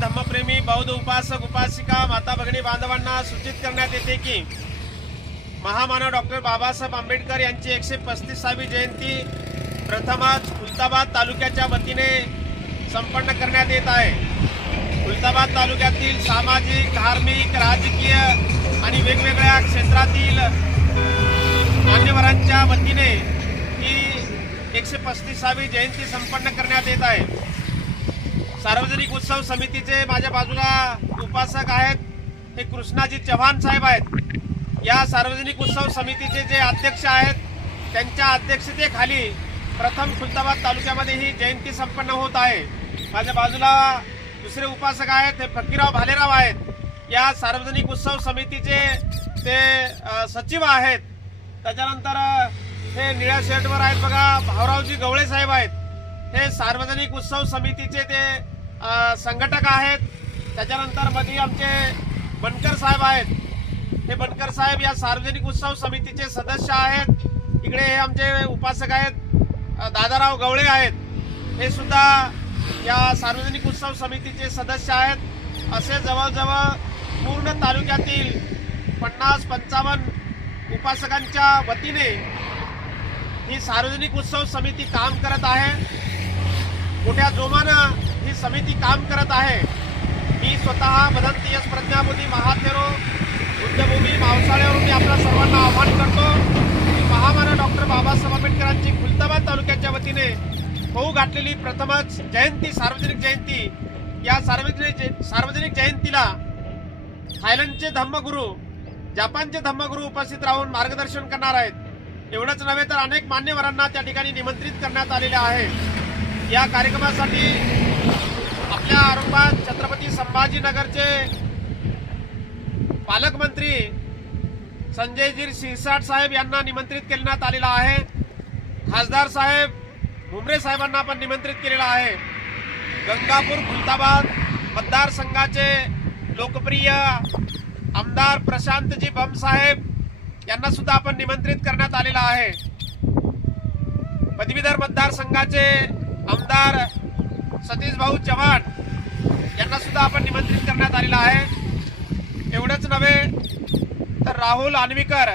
धम्मप्रेमी बौद्ध उपासक उपासिका माता भगिनी बांधवांना सूचित करण्यात येते की महामानव डॉक्टर बाबासाहेब आंबेडकर यांची 135वी जयंती प्रथमच खुलताबाद तालुक्याच्या वतीने संपन्न करण्यात येत आहे। खुलताबाद तालुक्यातील सामाजिक, धार्मिक, राजकीय आणि वेगवेगळ्या क्षेत्रातील मान्यवरांच्या वतीने ही 135वी जयंती संपन्न करण्यात येत आहे। सार्वजनिक उत्सव समितीचे माझ्या बाजूला उपासक आहेत हे कृष्णाजी चव्हाण साहेब आहेत। या सार्वजनिक उत्सव समितीचे जे अध्यक्ष आहेत त्यांच्या अध्यक्षतेखाली प्रथम खुलताबाद तालुक्यामध्ये ही जयंती संपन्न होत आहे। माझ्या बाजूला दुसरे उपासक आहेत हे फकीरराव भालेराव आहेत। या सार्वजनिक उत्सव समितीचे ते सचिव आहेत। त्याच्यानंतर हे निळ्या शर्टवर आहेत बघा भाऊरावजी गवळे साहेब आहेत। हे सार्वजनिक उत्सव समितीचे ते संघटक आहेत। त्याच्यानंतर मध्ये आमचे बनकर साहेब आहेत। हे बनकर साहेब या सार्वजनिक उत्सव समितीचे सदस्य आहेत। इकडे हे आमचे उपासक आहेत दादाराव गवळे आहेत, हे सुद्धा या सार्वजनिक उत्सव समितीचे सदस्य आहेत। असे जवळजवळ पूर्ण तालुक्यातील 50-55 उपासकांच्या वतीने ही सार्वजनिक उत्सव समिती काम करत आहे। मोठ्या जोमानं ही समिती काम करत आहे। मी स्वतः भदंती यश प्रज्ञाबुद्धी महाथेरो बुद्धभूमी मावसाळ्यावरून मी आपल्या सर्वांना आवाहन करतो की महामानव डॉक्टर बाबासाहेब आंबेडकरांची खुलताबाद तालुक्याच्या वतीने होऊ घातलेली प्रथमच जयंती, सार्वजनिक जयंती, या सार्वजनिक जयंतीला थायलंडचे धम्मगुरू, जपानचे धम्मगुरू उपस्थित राहून मार्गदर्शन करणार आहेत। एवढंच नव्हे तर अनेक मान्यवरांना त्या ठिकाणी निमंत्रित करण्यात आलेले आहे। या कार्यक्रमासाठी आपल्या औरंगाबाद छत्रपती संभाजीनगरचे पालकमंत्री संजयजी शिरसाट साहेब यांना निमंत्रित करण्यात आलेला आहे। खासदार साहेब भुमरे साहेबांना पण निमंत्रित केलेला आहे। गंगापूर खुलताबाद मतदारसंघाचे लोकप्रिय आमदार प्रशांतजी बम साहेब यांना सुद्धा आपण निमंत्रित करण्यात आलेला आहे। पदवीधर मतदारसंघाचे आमदार सतीश भाऊ चव्हाण यांना सुद्धा आपण निमंत्रित करण्यात आलेला आहे। एवढंच नव्हे तर राहुल आणविकर,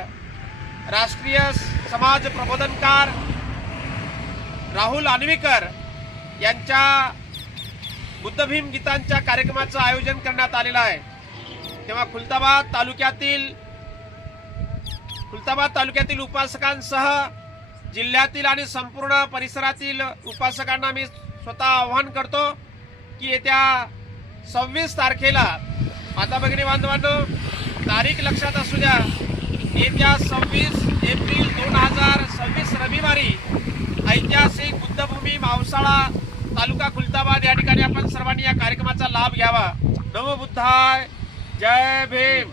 राष्ट्रीय समाज प्रबोधनकार राहुल आणविकर यांच्या बुद्धभीम गीतांच्या कार्यक्रमाचं आयोजन करण्यात आलेलं आहे। तेव्हा खुलताबाद तालुक्यातील उपासकांसह जिल्ह्यातील आणि संपूर्ण परिसरातील उपासकांना मी स्वतः आवाहन करतो की येत्या 26 तारखेला माता भगिनी बांधवांनो तारीख लक्षात असू द्या, येत्या 26 एप्रिल 2026 रविवारी ऐतिहासिक बुद्धभूमी मावसाळा तालुका खुलताबाद या ठिकाणी आपण सर्वांनी या कार्यक्रमाचा लाभ घ्यावा। नमो बुद्धाय, जय भीम।